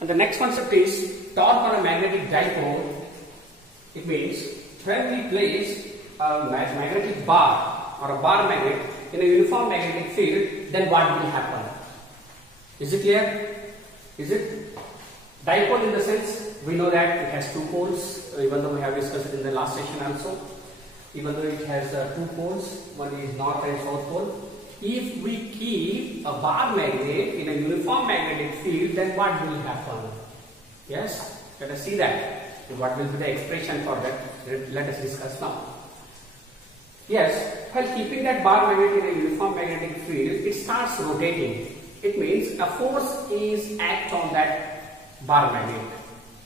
And the next concept is torque on a magnetic dipole. It means when we place a magnetic bar or a bar magnet in a uniform magnetic field, then what will happen? Is it clear? Is it? Dipole in the sense, we know that it has two poles, even though we have discussed it in the last session also. Even though it has two poles, one is north and south pole. If we keep a bar magnet in a uniform magnetic field, then what will happen? Yes, let us see that. What will be the expression for that? Let us discuss now. Yes, while keeping that bar magnet in a uniform magnetic field, it starts rotating. It means a force is act on that bar magnet.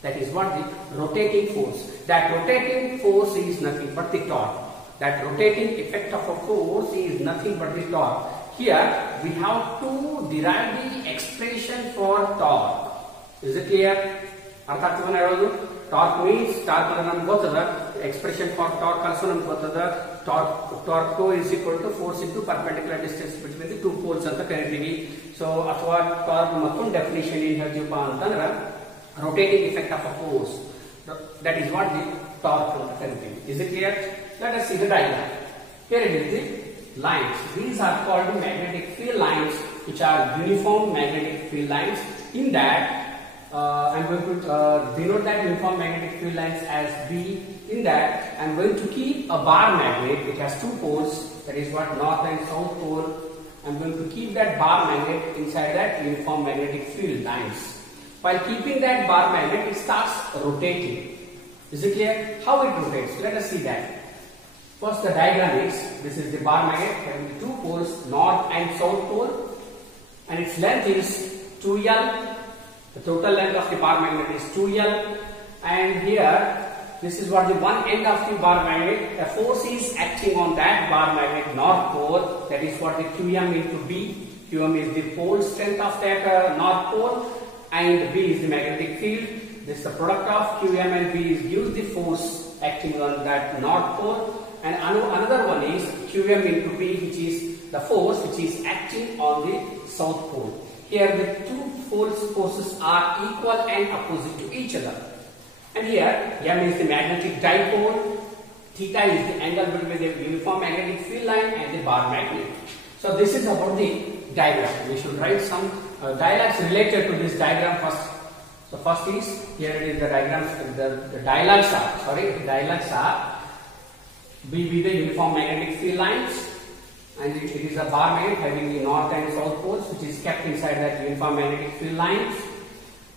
That is what the rotating force. That rotating force is nothing but the torque. That rotating effect of a force is nothing but the torque. Here we have to derive the expression for torque. Is it clear? Torque means expression for torque also torque is equal to force into perpendicular distance between the two poles anta kariತೀವಿ. So ಅಥವಾ torque ಮತ್ತೊಂದು definition ಏನು ಹೇಳ್ತೀವಪ್ಪ ಅಂತಂದ್ರೆ rotating effect of a force. That is what the torque anta ಕರಿತೀವಿ. Is it clear? Let us see the diagram. Here it is the lines. These are called magnetic field lines, which are uniform magnetic field lines. In that I am going to denote that uniform magnetic field lines as B. In that I am going to keep a bar magnet. It has two poles. That is what north and south pole. I am going to keep that bar magnet inside that uniform magnetic field lines. While keeping that bar magnet, it starts rotating. Is it clear? How it rotates? Let us see that. First, the diagram is, this is the bar magnet having two poles, north and south pole, and its length is 2L. The total length of the bar magnet is 2L, and here this is what the one end of the bar magnet. The force is acting on that bar magnet north pole. That is what the QM into B. QM is the pole strength of that north pole, and B is the magnetic field. This is the product of QM and B gives the force acting on that north pole. And another one is QM into B, which is the force which is acting on the south pole. Here the two forces are equal and opposite to each other. And here M is the magnetic dipole, theta is the angle between the uniform magnetic field line and the bar magnet. So this is about the diagram. We should write some dialogues related to this diagram first. So first is, here it is the diagrams, the dialogues are B the uniform magnetic field lines, and it is a bar magnet having the north and south poles, which is kept inside that uniform magnetic field lines.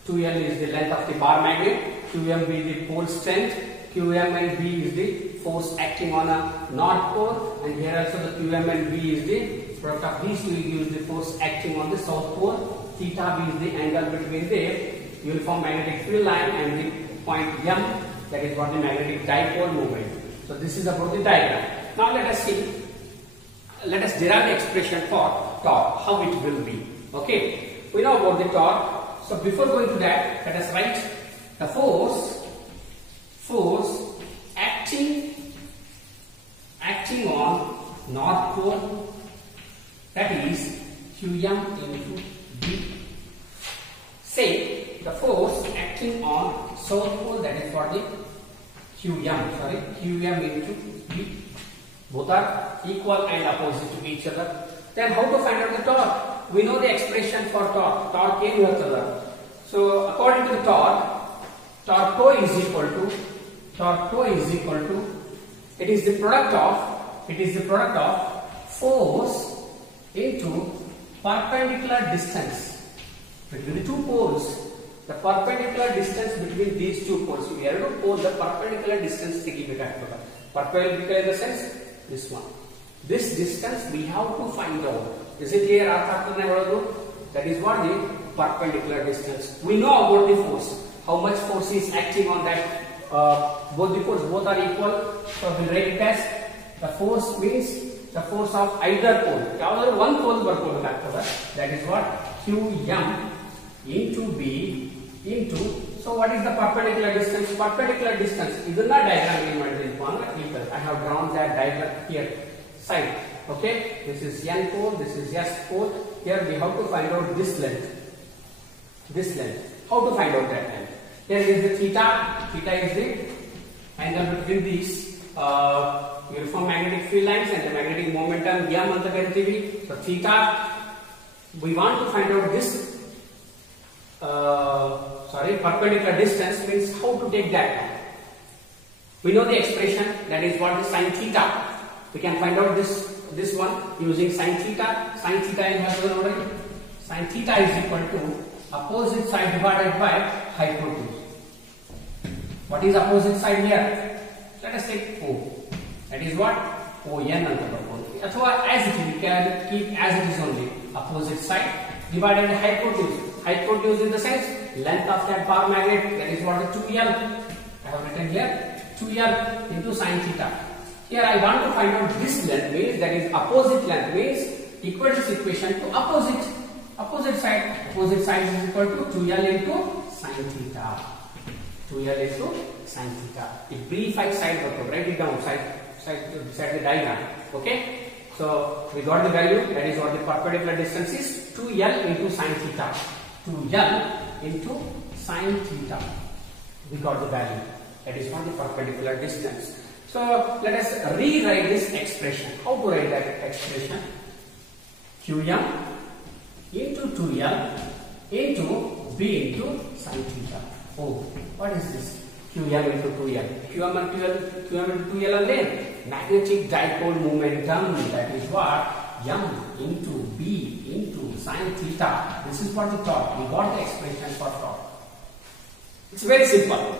2L is the length of the bar magnet, QM be the pole strength, QM and B is the force acting on a north pole, and here also the QM and B is the product of these two gives the force acting on the south pole. Theta B is the angle between the uniform magnetic field line and the point M, that is what the magnetic dipole moment. So this is about the diagram. Now let us see. Let us derive the expression for torque, how it will be. Okay, we know about the torque. So before going to that, let us write the force acting on north pole, that is QM into B. Say the force acting on south pole, that is for the QM into B. Both are equal and opposite to each other. Then how to find out the torque? We know the expression for torque. Torque ಏನು ಹೇಳ್ತದ? So according to the torque toe is equal to it is the product of force into perpendicular distance between the two poles. The perpendicular distance between these two poles. So ಎರಡು pole the perpendicular distance ತೆಗಿಬೇಕಾಗ್ತದೆ. Perpendicular in the sense this one. This distance we have to find out. Is it clear? That is what the perpendicular distance. We know about the force. How much force is acting on that? Both the force both are equal. So we write it as the force means the force of either pole. One pole ಬರ್ಕೋಬೇಕಾಗ್ತದೆ. That is what QM into B into. So what is the perpendicular distance? Perpendicular distance. ಇದನ್ನ diagram ಏನು ಮಾಡಿದೀನಪ್ಪ ಅಂದ್ರೆ I have drawn that diagram here side. Okay, this is N pole, this is S pole. Here we have to find out this length. How to find out that length? Here is the theta. Theta is the angle between these uniform magnetic field lines and the magnetic momentum m anta karithivi. So theta, we want to find out this perpendicular distance, means how to take that. We know the expression, that is what is sin theta. We can find out this one using sin theta. Sin theta is sin theta is equal to opposite side divided by hypotenuse. What is opposite side here? Let us take O. That is what? ON anta barkodu. Athwa as it is, we can keep as it is only. Opposite side divided by hypotenuse. Hypotenuse in the sense length of that bar magnet. That is what? 2L. I have written here 2L into sin theta. Here I want to find out this length, means that is opposite length, means equals equation to opposite side. Opposite side is equal to 2L into sin theta. 2L into sin theta. A brief side, write it down, side the diagram. Okay. So we got the value, that is what the perpendicular distance is, 2L into sin theta. 2L into sin theta. We got the value. That is what the perpendicular distance. So let us rewrite this expression. How to write that expression? Qm into 2L into B into sin theta. Oh, what is this? Qm into 2L. Qm into 2L and then magnetic dipole momentum. That is what? M into B into sin theta. This is what the torque. We got the expression for torque. It's very simple.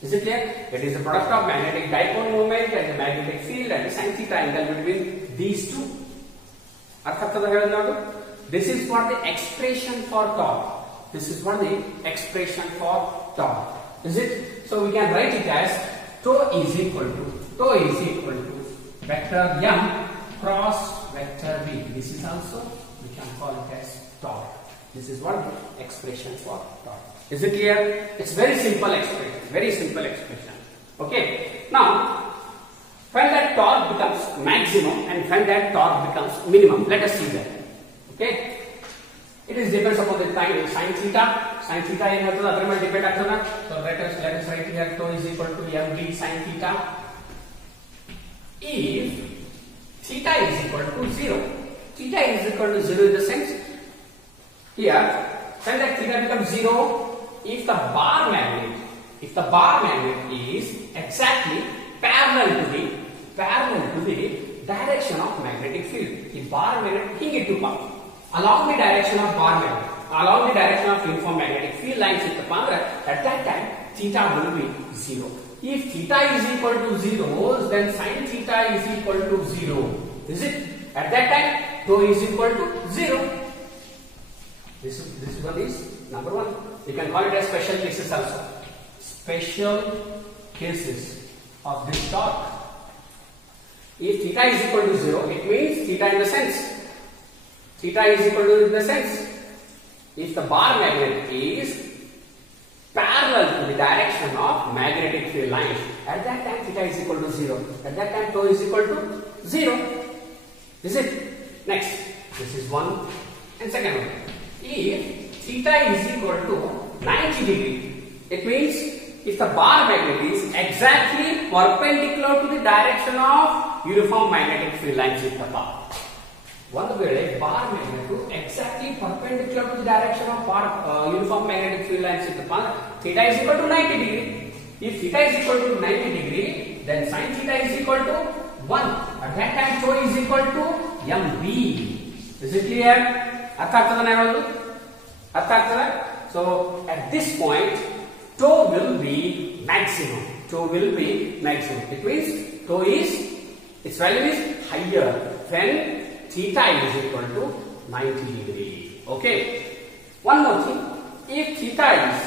Is it clear? It is the product of magnetic dipole moment and the magnetic field and the sin theta angle between these two. This is what the expression for torque. This is what the expression for torque. Is it? So we can write it as tau is equal to vector m cross vector v. This is also, we can call it as torque. This is what the expression for torque. Is it clear? It's very simple expression. Very simple expression. Okay. Now, when that torque becomes maximum and when that torque becomes minimum, let us see that. Okay. It is depends upon the time sin theta. Sin theta ಏನು ಹೇಳ್ತದೆ ಅದರ ಮೇಲೆ depend ಆಗ್ತದೆ. So let us write here tau is equal to mb sin theta. If theta is equal to 0, theta is equal to 0 in the sense here when that theta becomes 0, if the bar magnet is exactly parallel to the direction of magnetic field, the bar magnet hingiಟ್ಟು along the direction of bar magnet, along the direction of uniform magnetic field lines ittappa andre at that time theta will be 0. If theta is equal to 0, then sin theta is equal to 0. Is it? At that time tau is equal to 0. This one is number 1. You can call it as special cases also. Special cases of this torque. If theta is equal to 0, it means theta is equal to in the sense if the bar magnet is parallel to the direction of magnetic field lines, at that time theta is equal to 0. At that time tau is equal to 0. Is it? Next, this is one and second one. If theta is equal to 90 degree, it means if the bar magnet is exactly perpendicular to the direction of uniform magnetic field lines ittappa. ಒಂದು ವೇಳೆ bar magnet exactly perpendicular to the direction of uniform magnetic field lines ittappa, theta is equal to 90 degree. If theta is equal to 90 degree, then sin theta is equal to 1. At that time tau is equal to mb. Is it clear? ಅರ್ಥ ಆಗ್ತದ ನಾನು ಹೇಳೋದು? ಅರ್ಥ ಆಗ್ತದ? So at this point tau will be maximum. It means tau is, its value is higher when theta is equal to 90 degree. Okay. One more thing. If theta is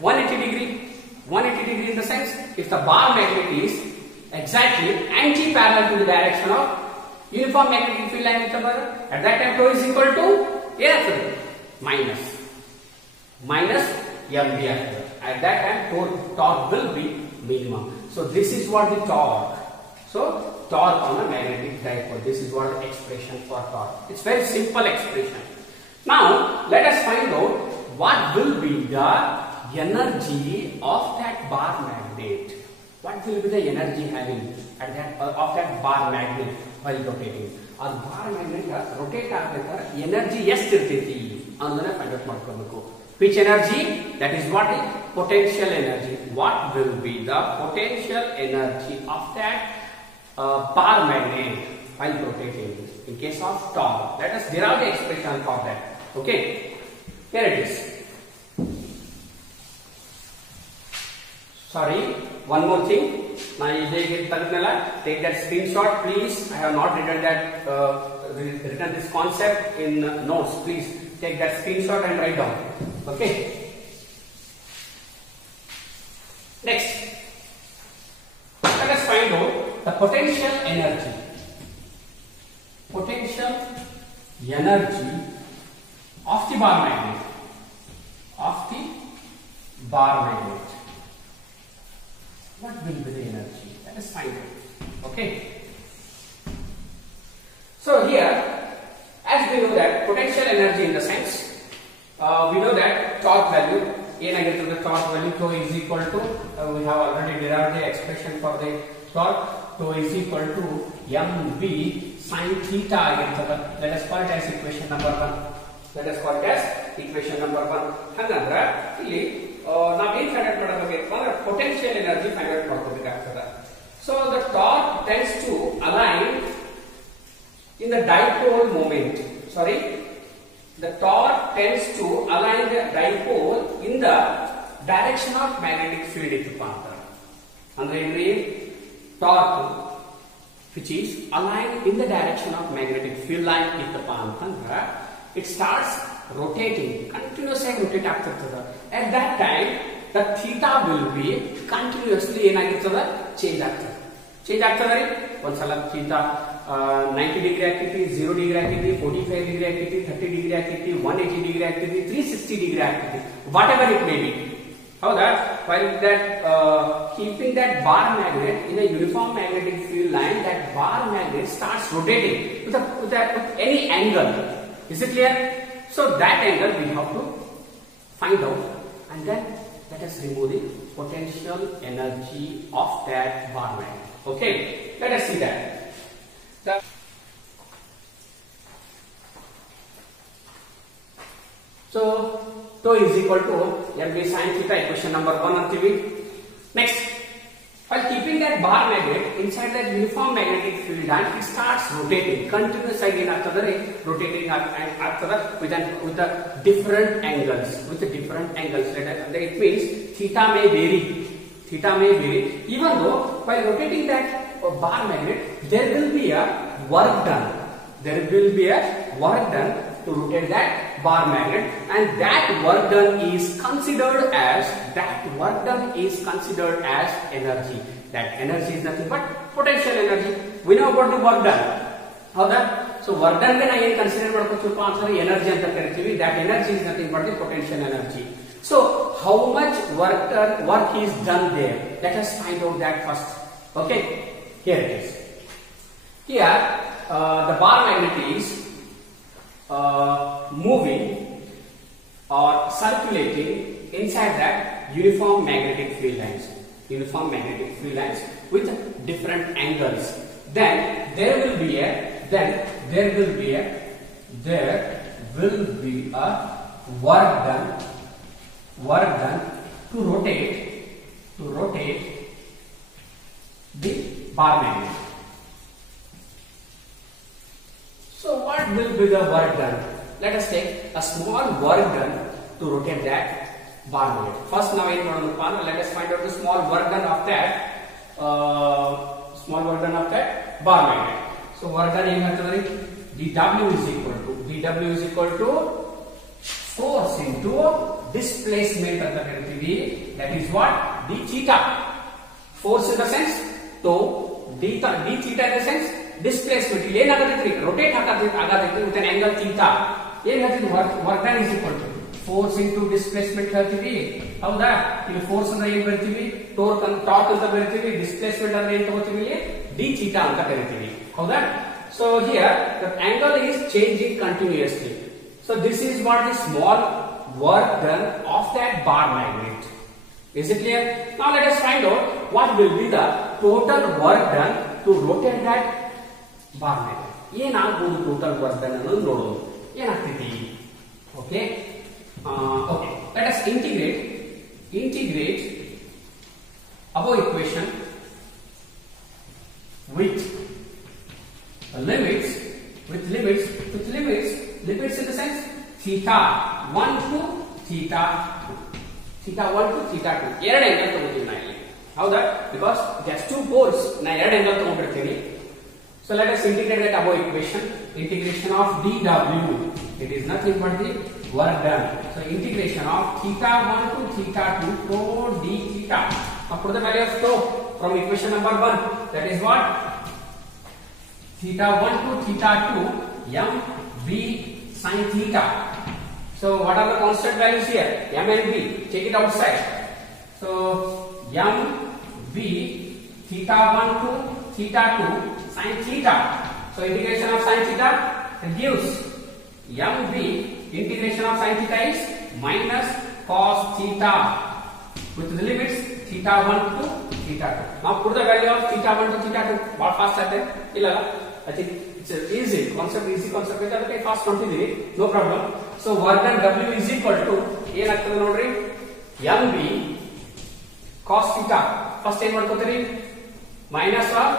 180 degree in the sense if the bar magnet is exactly anti-parallel to the direction of uniform magnetic field line, at that time tau is equal to minus mb. At that time torque will be minimum. So this is what the torque. So torque on a magnetic dipole. This is what the expression for torque. It's very simple expression. Now let us find out what will be the energy of that bar magnet? What will be the energy having at that of that bar magnet while rotating? ಆ bar magnet rotate ಆಗ್ಬೇಕಾದ್ರೆ energy ಎಷ್ಟು ಇರ್ತೈತಿ ಅನ್ನೋದನ್ನ find out ಮಾಡ್ಕೋಬೇಕು. Which energy? That is what is potential energy. What will be the potential energy of that bar magnet while rotating? In case of torque, let us derive the expression for that. Okay, here it is. Sorry, one more thing. Now, take that screenshot, please. I have not written that written this concept in notes. Please take that screenshot and write down. Okay. Next, let us find out the potential energy. Potential energy of the bar magnet. Of the bar magnet. What will be the energy? Let us find out. Okay. So here, as we know that potential energy in the sense, we know that torque value, the torque value tau is equal to, we have already derived the expression for the torque, tau is equal to mv sin theta. Let us call it as equation number 1. Let us call it as equation number 1. Hangandra, ಇಲ್ಲಿ ನಾವು ಏನು find out ಮಾಡಬೇಕು ಅಂದ್ರೆ potential energy find out ಮಾಡ್ಕೋಬೇಕಾಗ್ತದೆ. So the torque tends to align in the dipole moment. Sorry, the torque tends to align the dipole in the direction of magnetic field. Andre ಏನ್ರಿ torque which is aligned in the direction of magnetic field line ಇತ್ತಪ್ಪ ಅಂತಂದ್ರೆ it starts rotating, continuously rotate ಆಗ್ತಿರ್ತದೆ. At that time the theta will be continuously ಏನಾಗಿರ್ತದೆ change ಆಗ್ತದೆ. Change ಆಗ್ತದೆ ರೀ. ಒಂದ್ಸಲ theta 90 degree ಆಗ್ತೈತಿ, 0 ಡಿಗ್ರಿ ಆಗ್ತೈತಿ, 45 ಡಿಗ್ರಿ ಆಗ್ತೈತಿ, 30 ಡಿಗ್ರಿ ಆಗ್ತೈತಿ, 180 ಡಿಗ್ರಿ ಆಗ್ತೈತಿ, 360 ಡಿಗ್ರಿ ಆಗ್ತೈತಿ, what ever it may be. ಹೌದಾ? While that keeping that bar magnet in a uniform magnetic field line, that bar magnet starts rotating with any angle. Is it clear? So that angle we have to find out, and then let us remove the potential energy of that bar magnet. Okay, let us see that. So tau is equal to mv sin theta, equation number 1 antivi. Next, while keeping that bar magnet inside that uniform magnetic field line, it starts rotating continuously. Again ಆಗ್ತದೆ rotating ಆಗ್ತದೆ with the different angles. It means theta may vary. Even though while rotating that bar magnet, there will be a work done. To rotate that bar magnet, and that work done is considered as energy. That energy is nothing but potential energy. We know about the work done. Howda? So work done then I consider energy anta kariತೀವಿ. That energy is nothing but the potential energy. So how much work is done there? Let us find out that first. Okay, here it is. Here the bar magnet is moving or circulating inside that uniform magnetic field lines with different angles. Then there will be a work done to rotate the bar magnet. So what will be the work done? Let us take a small work done to rotate that bar magnet. First, now let us find out the small work done of that bar magnet. So work done dW is equal to force into displacement. That is what? d theta. Force in the sense to d theta in the sense displacement. Rotate with an angle theta. Work done is equal to force into displacement. ಹೌದಾ? ಇಲ್ಲಿ force ಅಂದ್ರೆ ಏನು ಬರೀತೀವಿ? torque ಅಂತ ಬರೀತೀವಿ. Displacement ಅಂದ್ರೆ ಏನು ತಗೋತೀವಿ? d theta ಅಂತ ಕರೀತೀವಿ. ಹೌದಾ? So here the angle is changing continuously. So this is what the small work done of that bar magnet. Is it clear? Now let us find out what will be the total work done to rotate that bar magnet. ಏನಾಗಬಹುದು total work done ಅನ್ನೋದು ನೋಡೋದು. ಏನಾಗ್ತೈತಿ? Okay. Okay. Let us integrate above equation with limits in the sense theta 1 to theta 1 to theta 2 ಎರಡು angle ತಗೋತೀವಿ ನಾ ಇಲ್ಲಿ. ಹೌದಾ? Because just two poles ನಾ ಎರಡು angle ತಗೊಂಡಿರ್ತೀನಿ. So let us integrate that above equation. Integration of dw, it is nothing but the work done. So integration of theta 1 to theta 2 rho d theta. Now put the value of rho from equation number 1. That is what? Theta 1 to theta 2 m b sin theta. So what are the constant values here? M and b. Take it outside. So m b theta 1 to theta 2 sin theta. So integration of sin theta gives m b integration of sin theta is minus cos theta with the limits theta 1 to theta 2. Now put the value of theta 1 to theta 2. What fast are there? I think it's easy concept. Okay, fast continue. No problem. So work done W is equal to ಏನಾಗ್ತದೆ ನೋಡ್ರಿ mb cos theta. First ಏನ್ ಮಾಡ್ಕೊತೀರಿ minus cos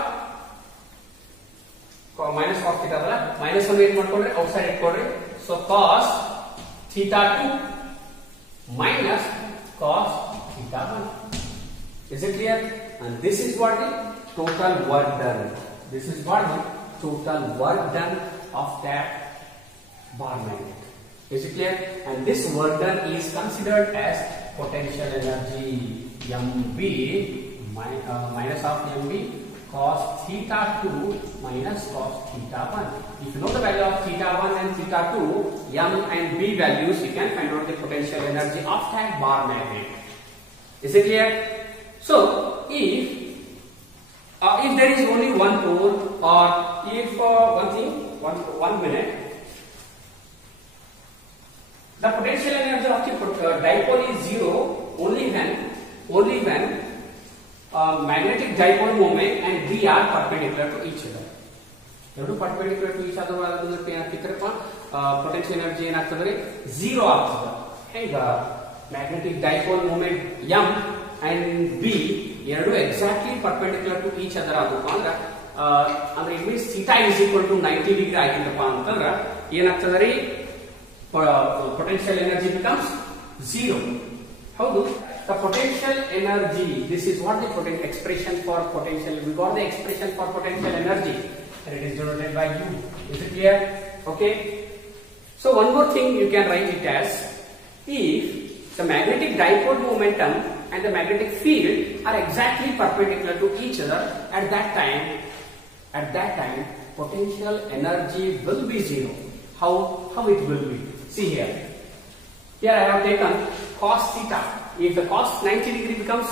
theta ಅಲ್ಲ minus ಅನ್ನು ಏನ್ ಮಾಡ್ಕೊಂಡ್ರೆ outside ಇಟ್ಕೊಳ್ರಿ. So cos theta 2 minus cos theta 1. Is it clear? And this is what the total work done. This is what the total work done of that bar magnet. Is it clear? And this work done is considered as potential energy. mb minus of mb cos theta 2 minus cos theta 1. If you know the value of theta 1 and theta 2, m and b values, you can find out the potential energy of that bar magnet. Is it clear? So if there is only one pole, or if one minute, the potential energy of the dipole is zero only when magnetic dipole moment and B are perpendicular to each other. ಎರಡು perpendicular to each other ಏನಾಗ್ತಿದ್ರಪ್ಪ potential energy ಏನಾಗ್ತದ್ರಿ zero ಆಗ್ತದೆ. ಹೆಂಗ magnetic dipole moment m and B ಎರಡು exactly perpendicular to each other ಆದಪ್ಪ ಅಂದ್ರೆ it means theta is equal to 90 degree ಆಗಿತ್ತಪ್ಪ ಅಂತಂದ್ರೆ ಏನಾಗ್ತದ್ರಿ potential energy becomes zero. ಹೌದು. The potential energy, this is what the expression for potential. We got the expression for potential energy, and it is denoted by U. Is it clear? Okay. So one more thing, you can write it as if the magnetic dipole momentum and the magnetic field are exactly perpendicular to each other, at that time potential energy will be zero. How it will be? See here. Here I have taken cos theta. If the cos 90 degree becomes,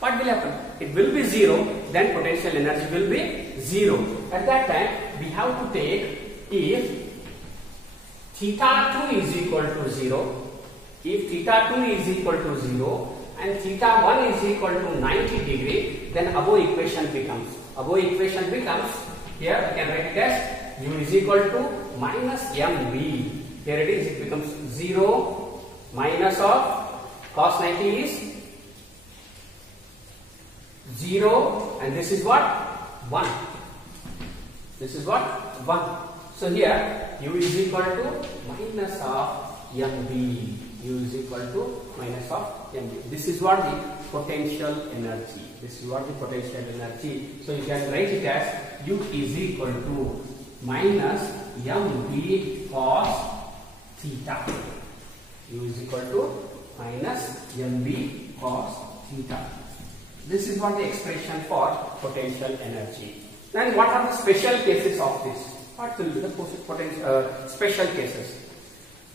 what will happen? It will be zero, then potential energy will be zero. At that time, we have to take if theta 2 is equal to 0, if theta 2 is equal to 0 and theta 1 is equal to 90 degree, then above equation becomes, here I can write it as U is equal to minus mb. Here it is, it becomes 0 minus of cos 90 is 0, and this is what? 1. This is what? 1. So here U is equal to minus of mb. U is equal to minus of mb. This is what the potential energy. So you can write it as U is equal to minus mb cos theta. U is equal to minus mb cos theta. This is what the expression for potential energy. Then what are the special cases of this? What will be the special cases?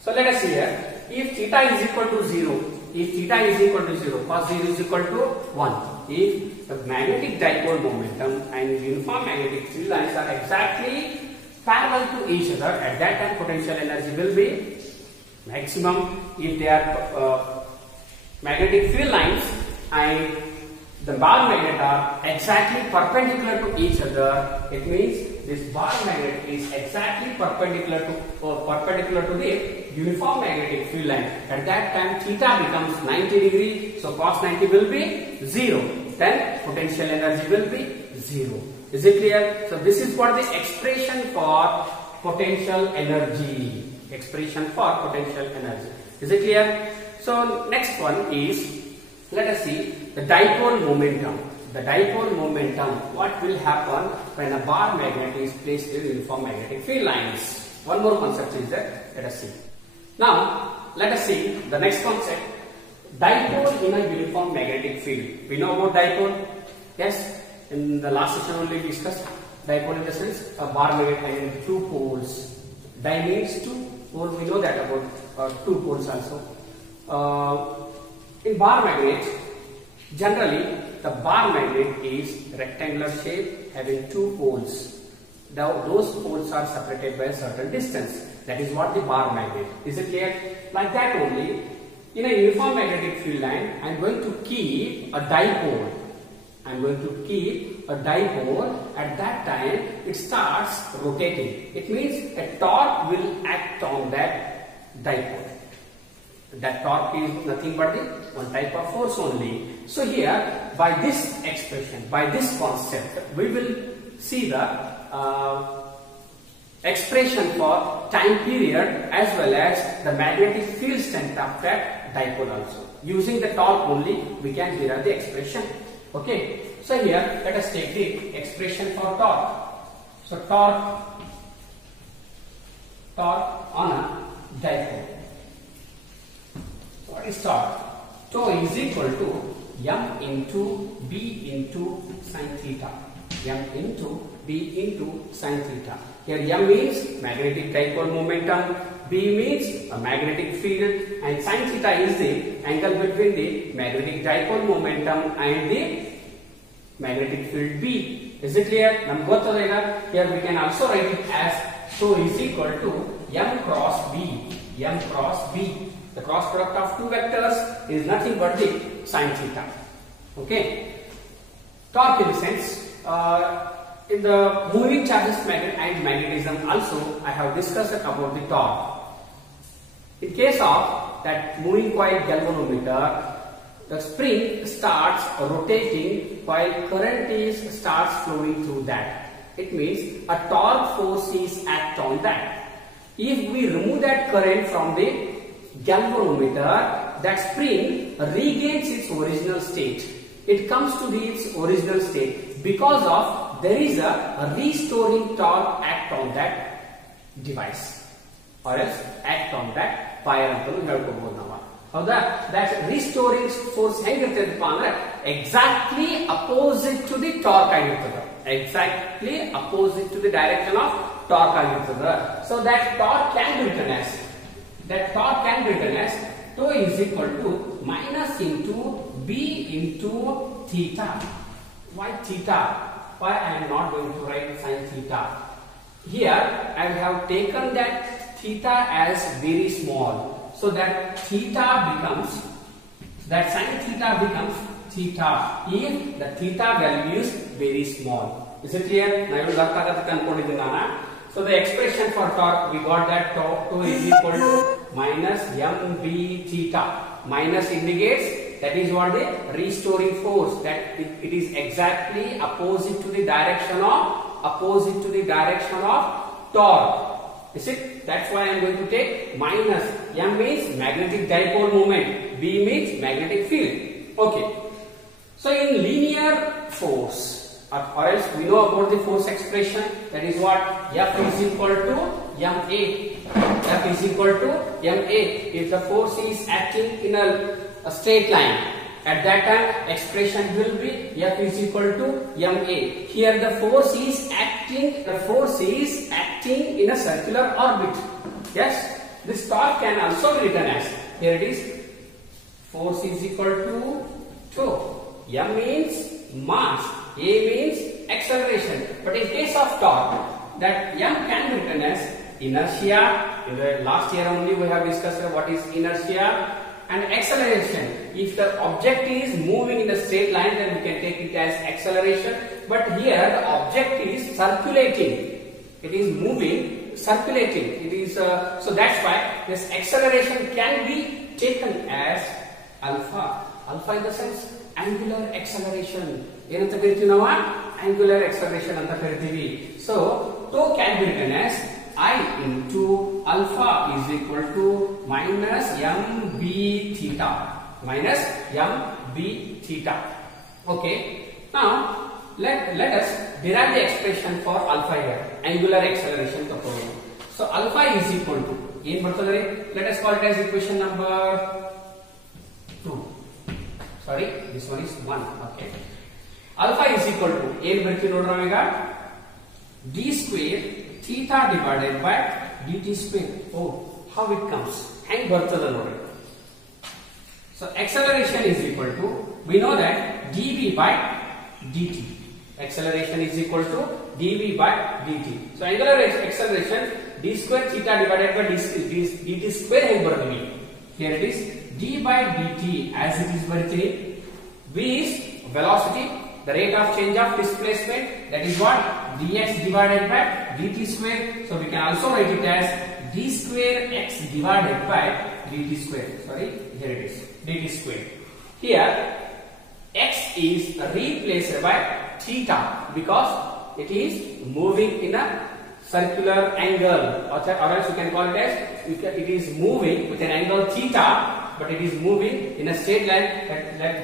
So let us see here. If theta is equal to 0, cos 0 is equal to 1. If the magnetic dipole momentum and uniform magnetic field lines are exactly parallel to each other, at that time potential energy will be Maximum if they are magnetic field lines and the bar magnet are exactly perpendicular to each other, it means this bar magnet is exactly perpendicular to the uniform magnetic field line. At that time theta becomes 90 degree, so cos 90 will be 0. Then potential energy will be 0. Is it clear? So this is what the expression for potential energy. Expression for potential energy. Is it clear? So next one is, let us see the dipole momentum. The dipole momentum, what will happen when a bar magnet is placed in uniform magnetic field lines? One more concept is there. Let us see. Now, let us see the next concept. Dipole in a uniform magnetic field. We know about dipole? Yes. In the last session only we discussed dipole in the sense a bar magnet having two poles. Di means two. Well, we know that about two poles also. In bar magnet, generally the bar magnet is rectangular shape having two poles. Now those poles are separated by a certain distance. That is what the bar magnet. Is it clear? Like that only, in a uniform magnetic field line, I am going to keep a dipole. I am going to keep a dipole. At that time, it starts rotating. It means a torque will act on that dipole. That torque is nothing but the one type of force only. So here, by this expression, by this concept, we will see the expression for time period as well as the magnetic field strength of that dipole also. Using the torque only, we can derive the expression. Okay. So here, let us take the expression for torque. So torque on a dipole. What is torque? Tau is equal to m into b into sin theta. M into b into sin theta. Here m means magnetic dipole momentum, b means a magnetic field, and sin theta is the angle between the magnetic dipole momentum and the magnetic field B. Is it clear? Here we can also write it as tau is equal to m cross b. M cross b. The cross product of two vectors is nothing but the sin theta. Okay. Torque in the sense, in the moving charges and magnetism also I have discussed about the torque. In case of that moving coil galvanometer, the spring starts rotating while current starts flowing through that. It means a torque force is act on that. If we remove that current from the galvanometer, that spring regains its original state. It comes to its original state because of there is a restoring torque act on that device, or else act on that wire ಅಂತ ಹೇಳ್ಕೊಬಹುದು ನಾವು. ಹೌದಾ? That restoring force ಹೆಂಗಿರ್ತದಪ್ಪ ಅಂದ್ರೆ exactly opposite to the torque ಆಗಿರ್ತದೆ. Exactly opposite to the direction of torque ಆಗಿರ್ತದೆ. So that torque can be written as tau is equal to minus into b into theta. Why theta? Why I am not going to write sin theta? Here I have taken that theta as very small, so that theta becomes, that sin theta becomes theta if the theta value is very small. Is it clear? So the expression for torque, we got that tau is equal to minus mb theta. Minus indicates that is what the restoring force, that it is exactly opposite to the direction of torque. Is it? That's why I am going to take minus. M means magnetic dipole moment, B means magnetic field. Okay. So in linear force, or else we know about the force expression, that is what F is equal to ma. F is equal to ma. If the force is acting in a straight line, at that time expression will be F is equal to ma. Here the force is acting in a circular orbit. Yes, this torque can also be written as, here it is, force is equal to tau. M means mass, A means acceleration. But in case of torque, that M can be written as inertia. In the last year only we have discussed what is inertia and acceleration. If the object is moving in a straight line, then we can take it as acceleration. But here the object is circulating. It is moving, circulating. It is so that's why this acceleration can be taken as alpha. Alpha in the sense angular acceleration. ಏನಂತ ಕರಿತೀವಿ ನಾವು angular acceleration ಅಂತ ಕರಿತೀವಿ. So tau can be written as I into alpha is equal to minus mb theta. Minus mb theta. Okay. Now let us derive the expression for alpha here. Angular acceleration ತಗೊಳ್ಳೋಣ. So alpha is equal to ಏನು ಬರ್ತದೆ? Let us call it as equation number 2. Sorry, this one is 1. Okay. Alpha is equal to ಏನು ಬರ್ತೀವಿ ನೋಡ್ರಿ ನಾವೀಗ d square theta divided by dt square. Oh, how it comes? ಹೆಂಗ್ ಬರ್ತದ ನೋಡ್ರಿ. So acceleration is equal to, we know that dv by dt. Acceleration is equal to dv by dt. So angular acceleration d square theta divided by dt square ಹೆಂಗ್ ಬರ್ತೀವಿ? Here it is d by dt as it is ಬರ್ತೀನಿ. V is velocity, the rate of change of displacement, that is what? Dx divided by dt square. So we can also write it as d square x divided by dt square. Sorry, here it is dt square. Here x is replaced by theta because it is moving in a circular angle, or else you can call it as it is moving with an angle theta, but it is moving in a straight line.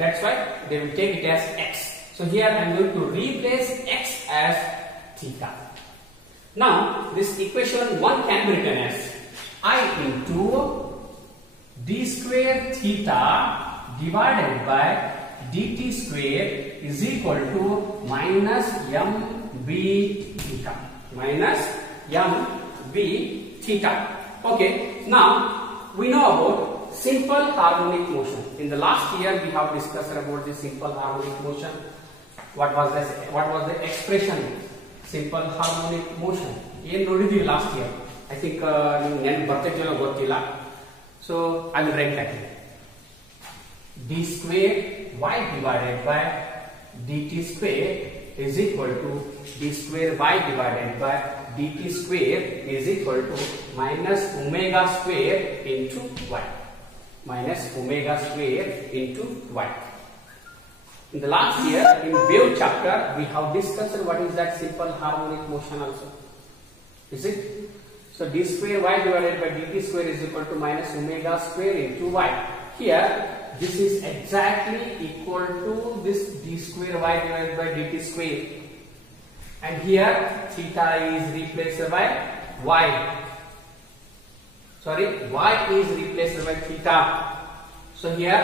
That's why they will take it as x. So here I am going to replace x as theta. Now this equation 1 can be written as I into d square theta divided by dt square is equal to minus mb theta. Minus mb theta. Okay. Now we know about simple harmonic motion. In the last year we have discussed about the simple harmonic motion. What was the expression? Simple harmonic motion. ಏನು ನೋಡಿದೀವಿ last year? I think ನಿಮಗೆ ನೆನಪು ಬರ್ತಿದೆಯೋ ಗೊತ್ತಿಲ್ಲ. So I will write that. d square y divided by dt square is equal to d square y divided by dt square is equal to minus omega square into y. Minus omega square into y. In the last year, in wave chapter, we have discussed what is that simple harmonic motion also. Is it? So d square y divided by dt square is equal to minus omega square into y. Here, this is exactly equal to this d square y divided by dt square. And here, theta is replaced by y. Sorry, y is replaced by theta. So here,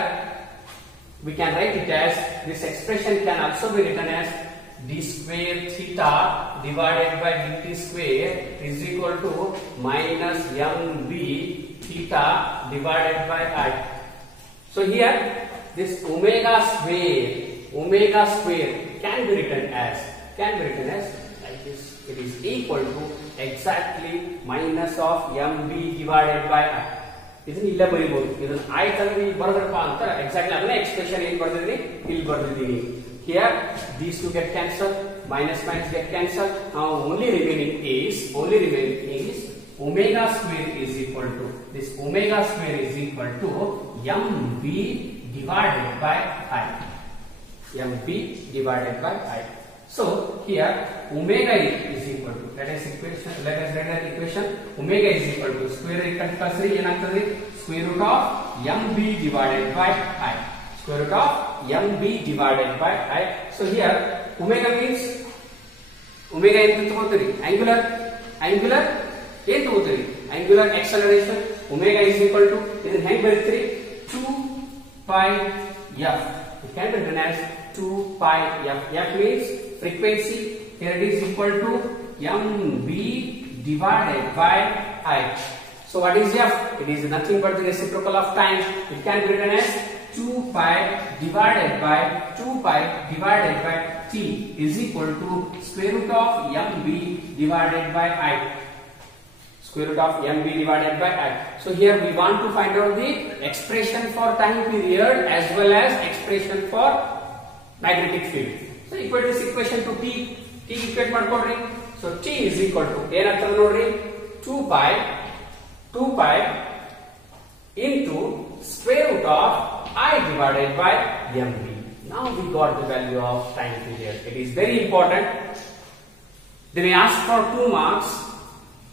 we can write it as, this expression can also be written as d square theta divided by dt square is equal to minus mb theta divided by I. So here this omega square can be written as like this. It is equal to exactly minus of mb divided by I. ಇದನ್ನ ಇಲ್ಲೇ ಬರೀಬಹುದು. ಇದನ್ನ ಆಯ್ತಂದ್ರೆ ಇಲ್ಲಿ ಬರೆದ್ರಪ್ಪ ಅಂತ exactly ಅದನ್ನೇ expression ಏನು ಬರ್ದಿದ್ದೀನಿ ಇಲ್ಲಿ ಬರ್ದಿದ್ದೀನಿ. Here these two get cancelled, minus minus get cancelled. Now only remaining is omega square is equal to, this omega square is equal to mb divided by I. mb divided by I. So here omega is equal to, let us write that equation. Omega is equal to square root compulsory ಏನಾಗ್ತದೆ square root of mb divided by I. Square root of mb divided by I. So here omega means omega ಏನು ತಗೋತೀರಿ angular ಏನು ತಗೋತೀರಿ angular acceleration. Omega is equal to, ಇದನ್ನ ಹೆಂಗ್ ಬರೀತೀರಿ 2 pi f. It can be written as 2 pi f. F means frequency. Here it is equal to mb divided by I. So what is f? It is nothing but the reciprocal of time. It can be written as 2 pi divided by t is equal to square root of mb divided by I. square root of mb divided by I. So here we want to find out the expression for time period as well as expression for magnetic field. So equate this equation to t equate ಮಾಡ್ಕೊಡ್ರಿ. So t is equal to ಏನಾಗ್ತದೆ ನೋಡ್ರಿ 2 pi into square root of I divided by mb. Now we got the value of time period. It is very important. They may ask for 2 marks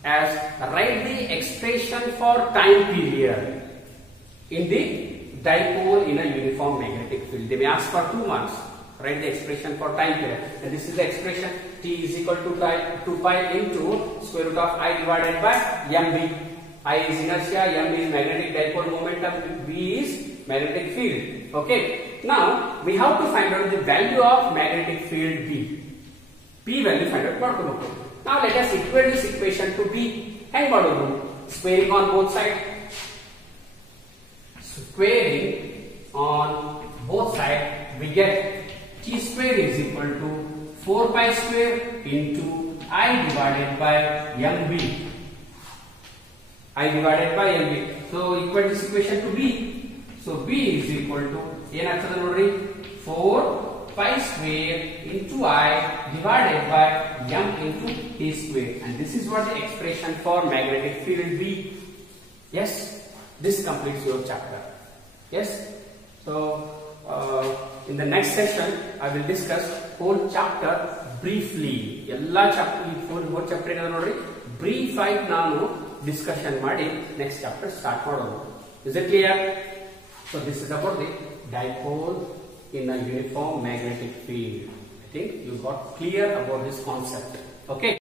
as write the expression for time period in the dipole in a uniform magnetic field. They may ask for 2 marks. Write the expression for time period. And this is the expression t is equal to 2 pi into square root of I divided by mb. I is inertia, m is magnetic dipole momentum, b is magnetic field. Okay. Now we have to find out the value of magnetic field B. P value find out ಮಾಡ್ಕೋಬೇಕು. Now let us equate this equation to B. ಹೆಂಗ್ ಮಾಡೋದು? Squaring on both sides. Squaring on both sides we get t square is equal to 4 pi square into I divided by mb. I divided by mb. So equate this equation to B. So B is equal to ಏನಾಗ್ತದೆ ನೋಡ್ರಿ 4 pi square into I divided by m into t square, and this is what the expression for magnetic field B. Yes, this completes your chapter. Yes, so in the next session I will discuss whole chapter briefly. Ella chapter whole chapter ಏನದ ನೋಡ್ರಿ brief ಆಗಿ ನಾನು discussion ಮಾಡಿ next chapter start ಮಾಡೋಣ. Is it clear? So this is about the dipole in a uniform magnetic field. I think you got clear about this concept. Okay.